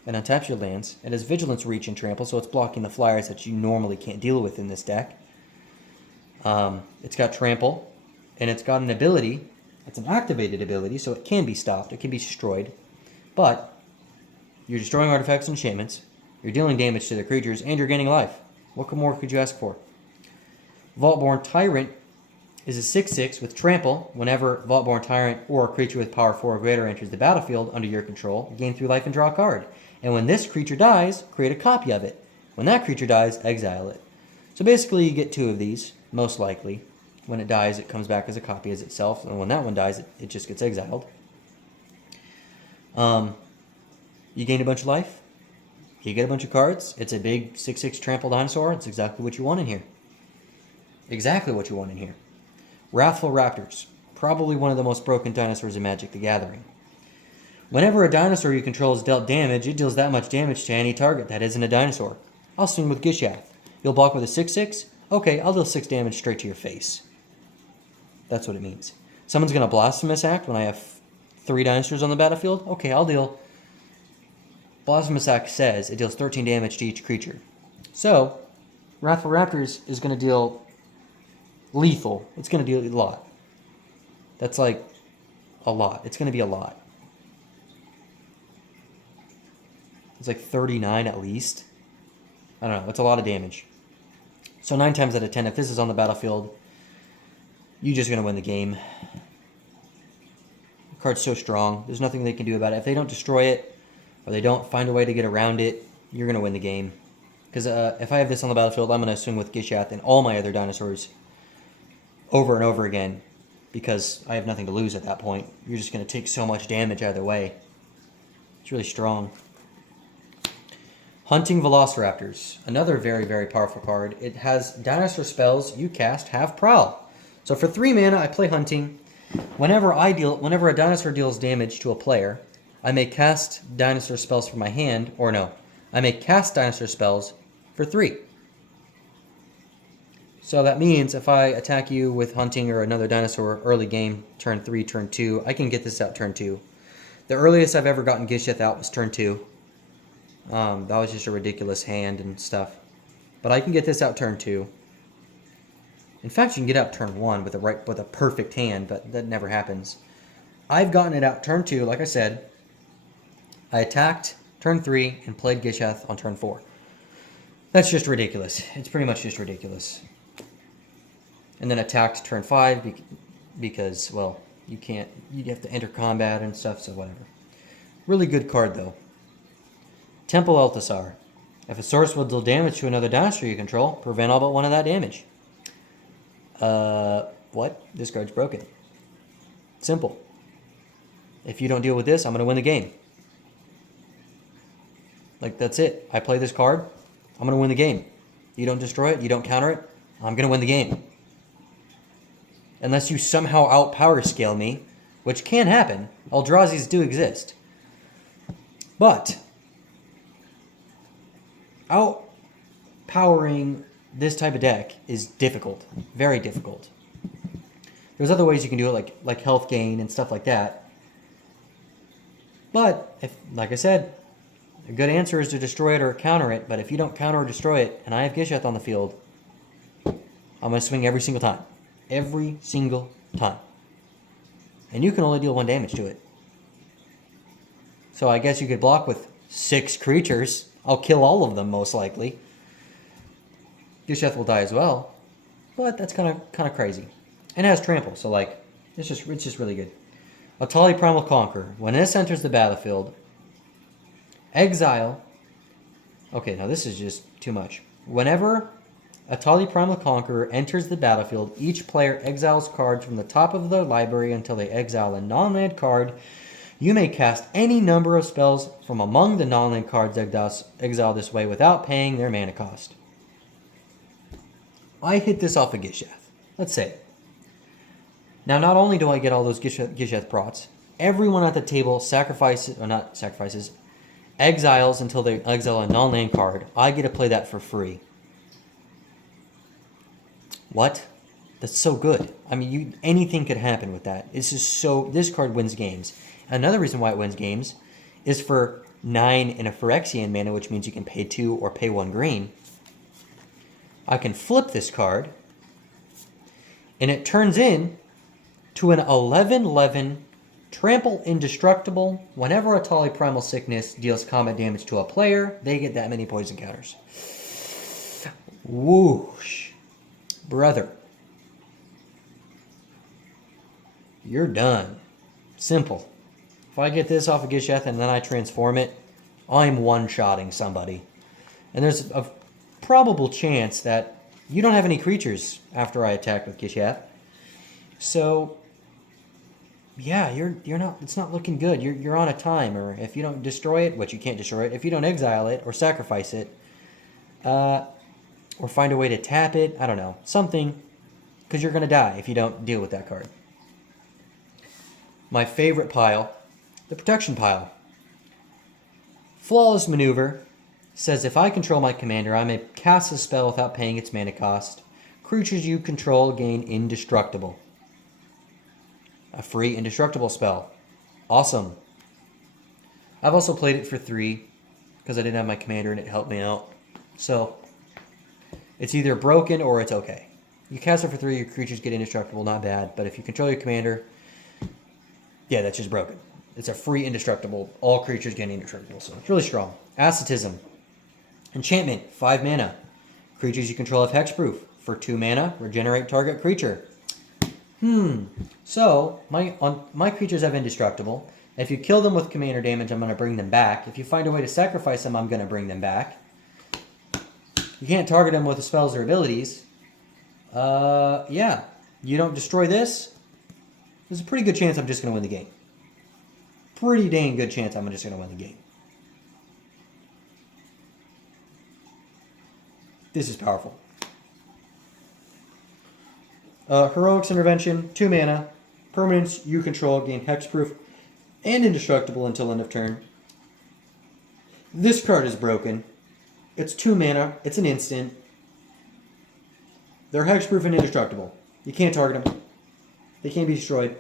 It untaps your lands. It has Vigilance, Reach, and Trample, so it's blocking the flyers that you normally can't deal with in this deck. It's got Trample, and it's got an ability. It's an activated ability, so it can be stopped. It can be destroyed. But you're destroying artifacts and enchantments. You're dealing damage to the creatures, and you're gaining life. What more could you ask for? Vaultborn Tyrant is a 6/6 with Trample. Whenever Vaultborn Tyrant or a creature with power 4 or greater enters the battlefield under your control, you gain 3 life and draw a card. And when this creature dies, create a copy of it. When that creature dies, exile it. So basically you get 2 of these, most likely. When it dies, it comes back as a copy as itself. And when that one dies, it just gets exiled. You gain a bunch of life. You get a bunch of cards. It's a big 6/6 trample dinosaur. It's exactly what you want in here. Exactly what you want in here. Wrathful Raptors. Probably one of the most broken dinosaurs in Magic the Gathering. Whenever a dinosaur you control is dealt damage, it deals that much damage to any target that isn't a dinosaur. I'll swing with Gishath. You'll block with a 6/6? Okay, I'll deal 6 damage straight to your face. That's what it means. Someone's going to Blasphemous Act when I have 3 dinosaurs on the battlefield? Okay, I'll deal... Blasphemous Act says it deals 13 damage to each creature. So, Wrathful Raptors is going to deal lethal. It's going to deal a lot. That's like a lot. It's going to be a lot. It's like 39 at least. I don't know. It's a lot of damage. So 9 times out of 10, if this is on the battlefield, you're just going to win the game. The card's so strong. There's nothing they can do about it. If they don't destroy it, or they don't find a way to get around it, you're going to win the game. Because if I have this on the battlefield, I'm going to swing with Gishath and all my other dinosaurs over and over again. Because I have nothing to lose at that point. You're just going to take so much damage either way. It's really strong. Hunting Velociraptors. Another very, very powerful card. It has dinosaur spells you cast have Prowl. So for 3 mana, I play Hunting. Whenever a dinosaur deals damage to a player, I may cast dinosaur spells from my hand, or no, I may cast dinosaur spells for 3. So that means if I attack you with Hunting or another dinosaur early game, turn 3, turn 2, I can get this out turn 2. The earliest I've ever gotten Gishath out was turn 2. That was just a ridiculous hand and stuff. But I can get this out turn 2. In fact, you can get out turn 1 with a perfect hand, but that never happens. I've gotten it out turn 2, like I said. I attacked turn 3 and played Gishath on turn 4. That's just ridiculous. It's pretty much just ridiculous. And then attacked turn 5 because, well, you have to enter combat and stuff, so whatever. Really good card, though. Temple Altasar. If a source will deal damage to another dinosaur you control, prevent all but one of that damage. What? This card's broken. Simple. If you don't deal with this, I'm going to win the game. Like, that's it. I play this card, I'm going to win the game. You don't destroy it, you don't counter it, I'm going to win the game. Unless you somehow outpower scale me, which can happen. Eldrazi's do exist. But outpowering this type of deck is difficult. Very difficult. There's other ways you can do it, like health gain and stuff like that. But, if, like I said, a good answer is to destroy it or counter it. But if you don't counter or destroy it, and I have Gishath on the field, I'm going to swing every single time. Every single time. And you can only deal 1 damage to it. So I guess you could block with 6 creatures. I'll kill all of them, most likely. Gishath will die as well. But that's kind of crazy. And it has trample, so like, it's just really good. Atali Primal Conqueror. When this enters the battlefield, exile. Okay, now this is just too much. Whenever Atali Primal Conqueror enters the battlefield, each player exiles cards from the top of their library until they exile a non-land card. You may cast any number of spells from among the non-land cards exiled this way without paying their mana cost. I hit this off of Gishath. Let's say it. Now, not only do I get all those Gishath prots, everyone at the table exiles until they exile a non-land card. I get to play that for free. What? That's so good. I mean, anything could happen with that. This card wins games. Another reason why it wins games is for 9 in a Phyrexian mana, which means you can pay 2 or pay 1 green. I can flip this card, and it turns in to an 11/11 trample indestructible. Whenever Atali Primal Sickness deals combat damage to a player, they get that many poison counters. Whoosh. Brother. You're done. Simple. If I get this off of Gishath and then I transform it, I'm one-shotting somebody. And there's a probable chance that you don't have any creatures after I attack with Gishath. So, yeah, you're not. It's not looking good. You're on a timer. If you don't destroy it, which you can't destroy it, if you don't exile it or sacrifice it, or find a way to tap it, I don't know, something, because you're gonna die if you don't deal with that card. My favorite pile, the protection pile. Flawless Maneuver says if I control my commander, I may cast a spell without paying its mana cost. Creatures you control gain indestructible. A free indestructible spell. Awesome. I've also played it for 3 because I didn't have my commander and it helped me out. So, it's either broken or it's okay. You cast it for 3, your creatures get indestructible, not bad. But if you control your commander, yeah, that's just broken. It's a free indestructible. All creatures get indestructible, so it's really strong. Asceticism. Enchantment, 5 mana. Creatures you control have hexproof. For 2 mana, regenerate target creature. So, my creatures have indestructible. If you kill them with commander damage, I'm going to bring them back. If you find a way to sacrifice them, I'm going to bring them back. You can't target them with the spells or abilities. Yeah. You don't destroy this, there's a pretty good chance I'm just going to win the game. Pretty dang good chance I'm just going to win the game. This is powerful. Heroic's Intervention, 2 mana. Permanents you control gain hexproof and indestructible until end of turn. This card is broken. It's 2 mana. It's an instant. They're hexproof and indestructible. You can't target them. They can't be destroyed.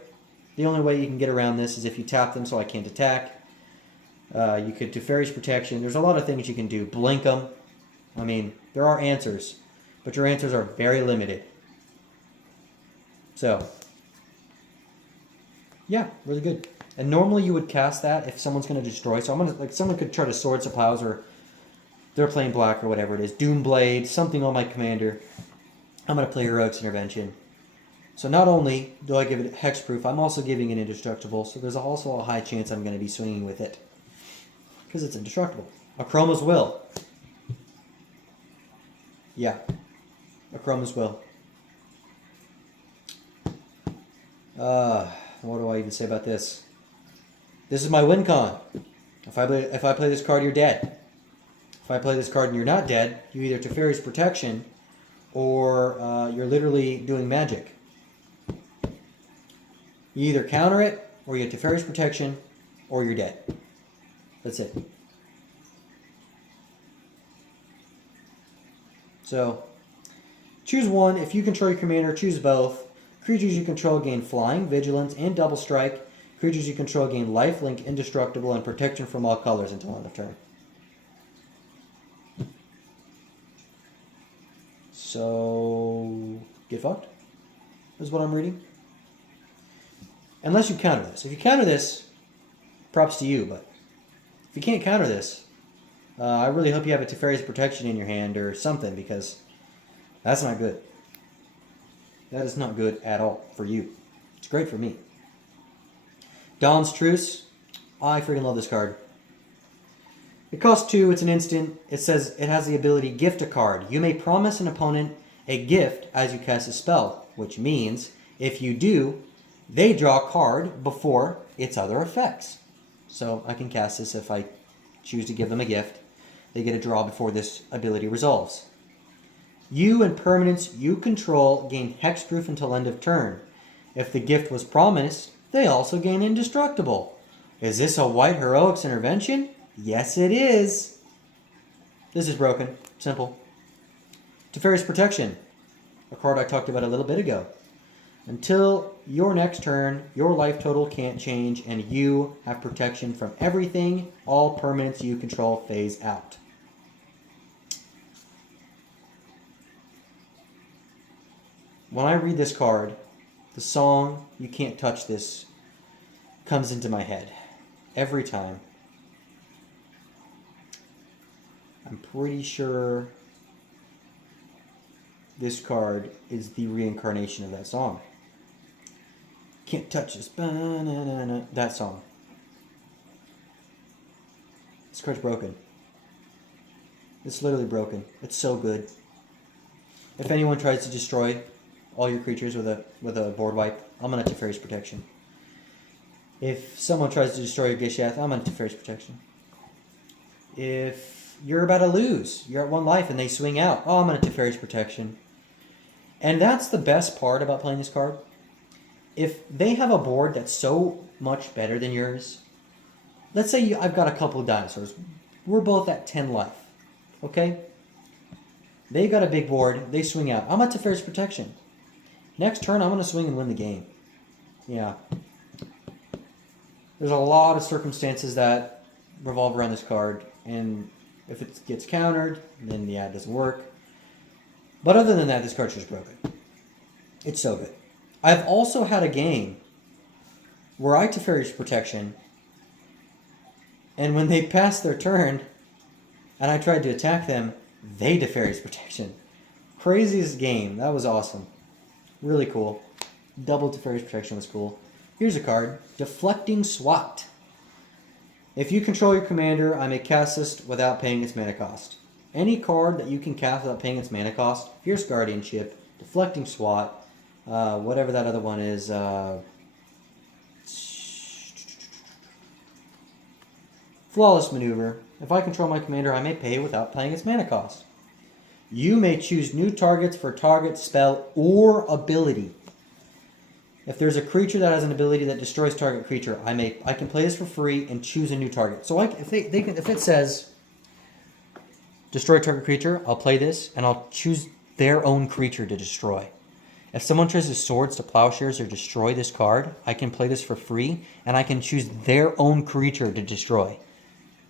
The only way you can get around this is if you tap them so I can't attack. You could do Fairy's Protection. There's a lot of things you can do. Blink them. I mean, there are answers. But your answers are very limited. So, yeah, really good. And normally you would cast that if someone's going to destroy. So I'm going to, like, someone could try to Swords of Plows, or they're playing black or whatever it is. Doomblade, something on my commander. I'm going to play Heroic's Intervention. So not only do I give it hexproof, I'm also giving it indestructible. So there's also a high chance I'm going to be swinging with it, because it's indestructible. Akroma's Will. Yeah. Akroma's Will. What do I even say about this? This is my win con. If I play this card, you're dead. If I play this card and you're not dead, you either Teferi's Protection or you're literally doing magic. You either counter it, or you Teferi's Protection, or you're dead. That's it. So, choose one. If you control your commander, choose both. Creatures you control gain Flying, Vigilance, and Double Strike. Creatures you control gain Lifelink, Indestructible, and Protection from all colors until end of turn. So, get fucked, is what I'm reading. Unless you counter this. If you counter this, props to you, but if you can't counter this, I really hope you have a Teferi's Protection in your hand or something, because that's not good. That is not good at all for you. It's great for me. Dawn's Truce. I freaking love this card. It costs 2. It's an instant. It says it has the ability Gift a card. You may promise an opponent a gift as you cast a spell, which means if you do, they draw a card before its other effects. So I can cast this if I choose to give them a gift. They get a draw before this ability resolves. You and permanents you control gain hexproof until end of turn. If the gift was promised, they also gain indestructible. Is this a white heroics intervention? Yes, it is. This is broken. Simple. Teferi's Protection, a card I talked about a little bit ago. Until your next turn, your life total can't change, and you have protection from everything. All permanents you control phase out. When I read this card, the song "You Can't Touch This" comes into my head every time. I'm pretty sure this card is the reincarnation of that song. Can't touch this. That song. This card's broken. It's literally broken. It's so good. If anyone tries to destroy all your creatures with a board wipe, I'm gonna Teferi's Protection. If someone tries to destroy your Gishath, I'm gonna Teferi's Protection. If you're about to lose, you're at 1 life and they swing out, oh, I'm gonna Teferi's Protection. And that's the best part about playing this card. If they have a board that's so much better than yours, let's say I've got a couple of dinosaurs. We're both at 10 life, okay? They got a big board, they swing out. I'm at Teferi's Protection. Next turn, I'm going to swing and win the game. Yeah. There's a lot of circumstances that revolve around this card, and if it gets countered, then yeah, it doesn't work. But other than that, this card's just broken. It's so good. I've also had a game where I Teferi's Protection, and when they passed their turn, and I tried to attack them, they Teferi's Protection. Craziest game. That was awesome. Really cool. Double Teferi's Protection was cool. Here's a card. Deflecting Swat. If you control your commander, I may cast this without paying its mana cost. Any card that you can cast without paying its mana cost, Fierce Guardianship, Deflecting Swat, whatever that other one is, Flawless Maneuver. If I control my commander, I may pay without paying its mana cost. You may choose new targets for target, spell, or ability. If there's a creature that has an ability that destroys target creature, I can play this for free and choose a new target. So if it says destroy target creature, I'll play this and I'll choose their own creature to destroy. If someone tries to Swords to Plowshares or destroy this card, I can play this for free and I can choose their own creature to destroy.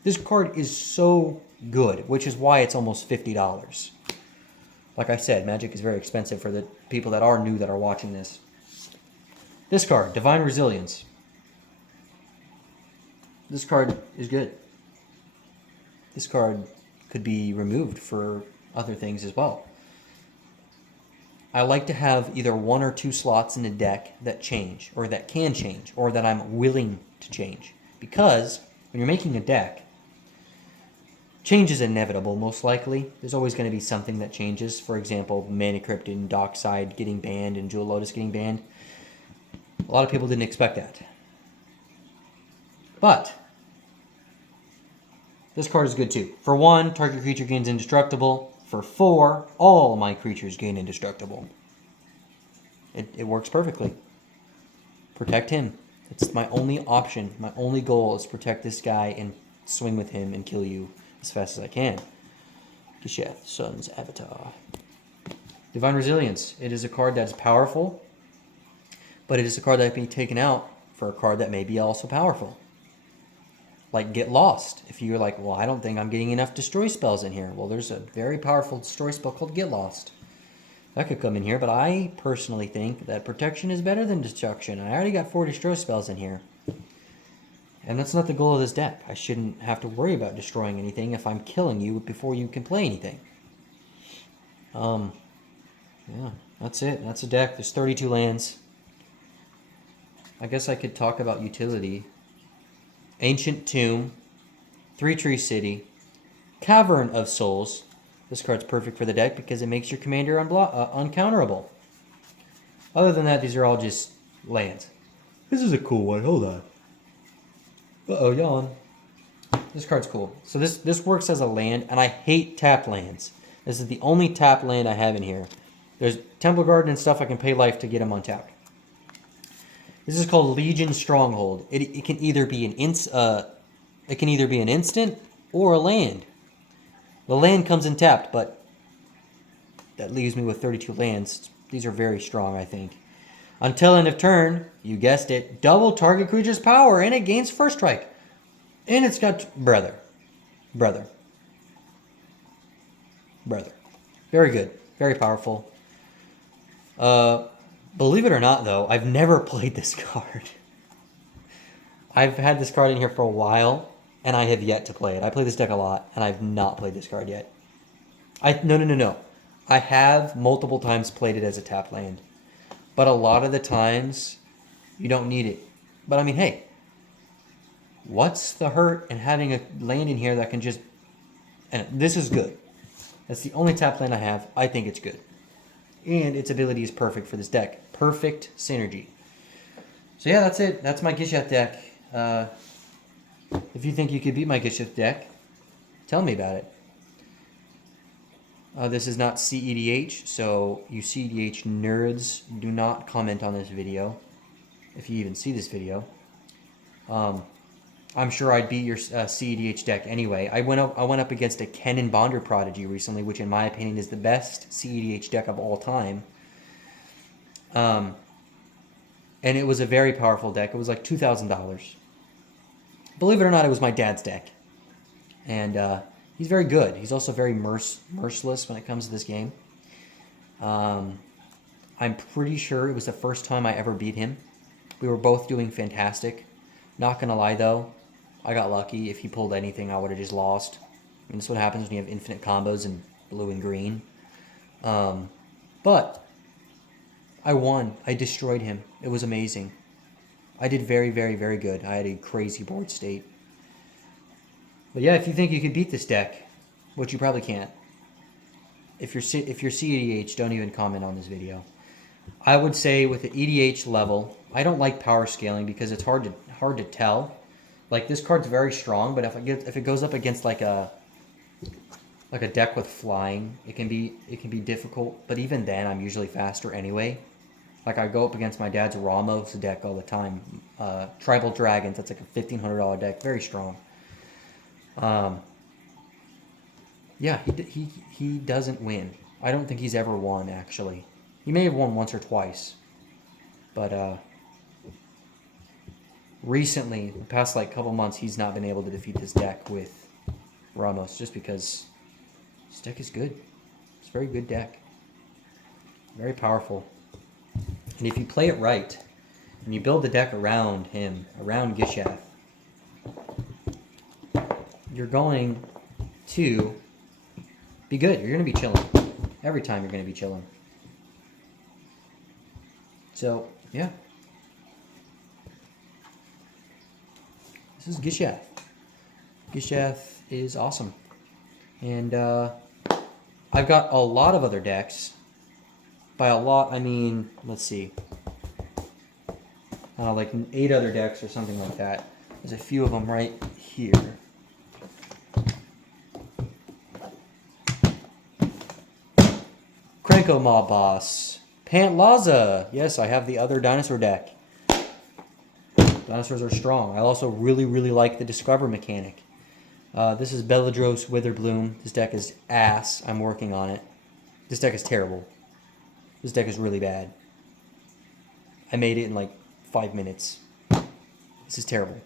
This card is so good, which is why it's almost $50. Like I said, Magic is very expensive for the people that are new that are watching this. This card, Divine Resilience. This card is good. This card could be removed for other things as well. I like to have either 1 or 2 slots in the deck that change, or that can change, or that I'm willing to change. Because when you're making a deck, change is inevitable, most likely. There's always going to be something that changes. For example, Mana Crypt and Dockside getting banned and Jewel Lotus getting banned. A lot of people didn't expect that. But this card is good too. For 1, target creature gains indestructible. For 4, all my creatures gain indestructible. It works perfectly. Protect him. It's my only option. My only goal is protect this guy and swing with him and kill you as fast as I can. Gishath, Sun's Avatar. Divine Resilience. It is a card that is powerful, but it is a card that can be taken out for a card that may be also powerful. Like Get Lost. If you're like, well, I don't think I'm getting enough destroy spells in here. Well, there's a very powerful destroy spell called Get Lost. That could come in here, but I personally think that protection is better than destruction. I already got 4 destroy spells in here. And that's not the goal of this deck. I shouldn't have to worry about destroying anything if I'm killing you before you can play anything. Yeah, that's it. That's a deck. There's 32 lands. I guess I could talk about utility. Ancient Tomb, 3-Tree City, Cavern of Souls. This card's perfect for the deck because it makes your commander uncounterable. Other than that, these are all just lands. This is a cool one. Hold on. Uh-oh, yawn. This card's cool. So this works as a land, and I hate tapped lands. This is the only tapped land I have in here. There's Temple Garden and stuff I can pay life to get them untapped. This is called Legion Stronghold. It can either be an instant or a land. The land comes in tapped, but that leaves me with 32 lands. These are very strong, I think. Until end of turn, you guessed it, double target creature's power, and it gains first strike. And it's got Brother. Very good. Very powerful. Believe it or not, though, I've never played this card. I've had this card in here for a while, and I have yet to play it. I play this deck a lot, and I've not played this card yet. No. I have multiple times played it as a tap land. But a lot of the times, you don't need it. But I mean, hey, what's the hurt in having a land in here that can just... And this is good. That's the only tap land I have. I think it's good. And its ability is perfect for this deck. Perfect synergy. So yeah, that's it. That's my Gishath deck. If you think you could beat my Gishath deck, tell me about it. This is not CEDH, so you CEDH nerds, do not comment on this video, if you even see this video. I'm sure I'd beat your CEDH deck anyway. I went up against a Kennen Bonder Prodigy recently, which in my opinion is the best CEDH deck of all time. And it was a very powerful deck. It was like $2,000. Believe it or not, it was my dad's deck. And he's very good. He's also very merciless when it comes to this game. I'm pretty sure it was the first time I ever beat him. We were both doing fantastic. Not gonna lie though, I got lucky. If he pulled anything, I would have just lost. I mean, that's what happens when you have infinite combos in blue and green. But I won. I destroyed him. It was amazing. I did very, very, very good. I had a crazy board state. But yeah, if you think you could beat this deck, which you probably can't, if you're CEDH, don't even comment on this video. I would say with the EDH level, I don't like power scaling because it's hard to tell. Like this card's very strong, but if it goes up against like a deck with flying, it can be difficult. But even then, I'm usually faster anyway. Like I go up against my dad's Ramos deck all the time. Tribal Dragons, that's like a $1,500 deck, very strong. Yeah, he doesn't win. I don't think he's ever won, actually. He may have won once or twice. But recently, the past like couple months, he's not been able to defeat this deck with Ramos just because this deck is good. It's a very good deck. Very powerful. And if you play it right, and you build the deck around him, around Gishath, you're going to be good. You're going to be chilling. Every time you're going to be chilling. So, yeah. This is Gishath. Gishath is awesome. And I've got a lot of other decks. By a lot, I mean, let's see. like 8 other decks or something like that. There's a few of them right here. Krenko Mob Boss. Pantlaza. Yes, I have the other dinosaur deck. Dinosaurs are strong. I also really, really like the Discover mechanic. This is Beladros Witherbloom. This deck is ass. I'm working on it. This deck is terrible. This deck is really bad. I made it in like 5 minutes. This is terrible.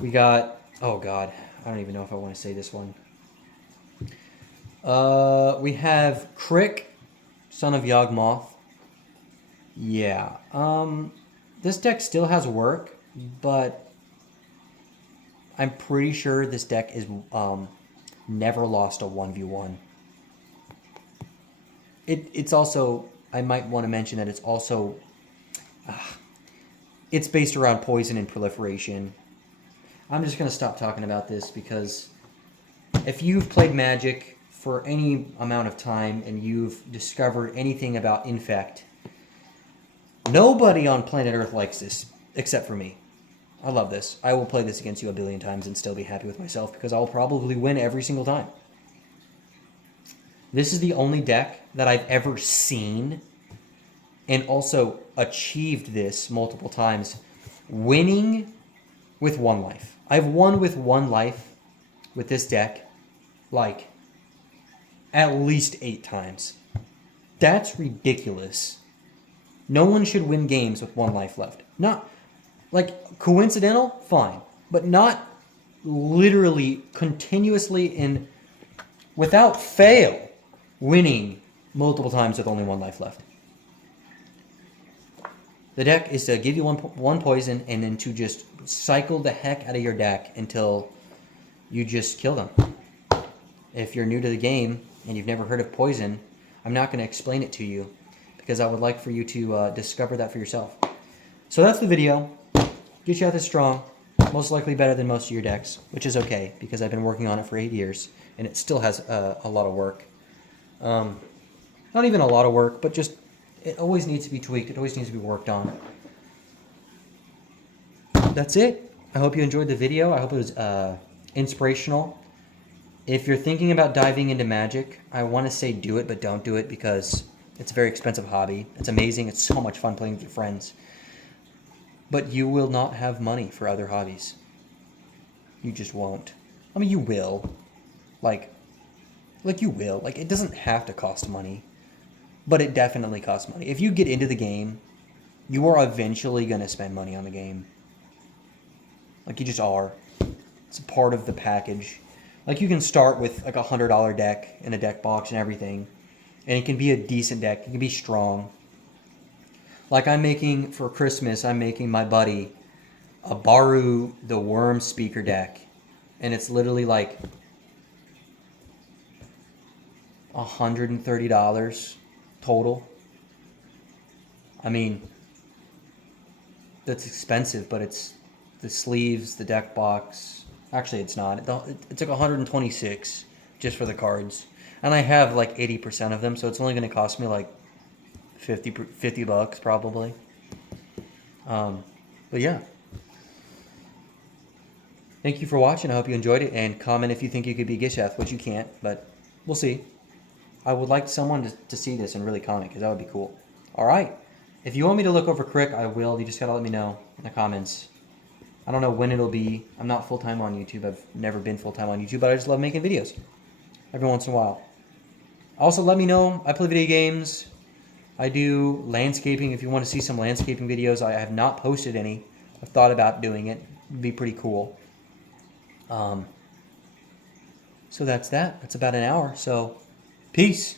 We got... Oh, God. I don't even know if I want to say this one. We have Crick, Son of Yawgmoth. Yeah. This deck still has work, but I'm pretty sure this deck is never lost a 1v1. It's also, I might want to mention that it's also, it's based around poison and proliferation. I'm just going to stop talking about this because if you've played Magic for any amount of time and you've discovered anything about Infect, nobody on planet Earth likes this except for me. I love this. I will play this against you a billion times and still be happy with myself because I'll probably win every single time. This is the only deck that I've ever seen and also achieved this multiple times, winning with 1 life. I've won with 1 life with this deck like at least 8 times. That's ridiculous. No one should win games with 1 life left. Not, like, coincidental? Fine. But not literally, continuously, and without fail, winning multiple times with only 1 life left. The deck is to give you one poison and then to just cycle the heck out of your deck until you just kill them. If you're new to the game and you've never heard of poison, I'm not going to explain it to you because I would like for you to discover that for yourself. So that's the video. Gishath is strong, most likely better than most of your decks, which is okay because I've been working on it for 8 years and it still has a lot of work. Not even a lot of work, but just it always needs to be tweaked. It always needs to be worked on. That's it. I hope you enjoyed the video. I hope it was inspirational. If you're thinking about diving into Magic, I want to say do it, but don't do it because it's a very expensive hobby. It's amazing. It's so much fun playing with your friends. But you will not have money for other hobbies. You just won't. I mean, you will. Like you will. Like, it doesn't have to cost money. But it definitely costs money. If you get into the game, you are eventually going to spend money on the game. Like, you just are. It's a part of the package. Like, you can start with, like, a $100 deck in a deck box and everything. And it can be a decent deck. It can be strong. Like, I'm making, for Christmas, I'm making my buddy a Baru the Worm Speaker deck. And it's literally, like, $130 total. I mean, that's expensive, but it's the sleeves, the deck box. Actually, it's not. It's like $126 just for the cards. And I have like 80% of them, so it's only going to cost me like $50 probably. But yeah. Thank you for watching. I hope you enjoyed it. And comment if you think you could be Gishath, which you can't, but we'll see. I would like someone to see this and really comment, because that would be cool. Alright. If you want me to look over Crick, I will. You just gotta let me know in the comments. I don't know when it'll be. I'm not full-time on YouTube. I've never been full-time on YouTube, but I just love making videos every once in a while. Also, let me know. I play video games. I do landscaping. If you want to see some landscaping videos, I have not posted any. I've thought about doing it. It'd be pretty cool. So that's that. That's about an hour. So, peace.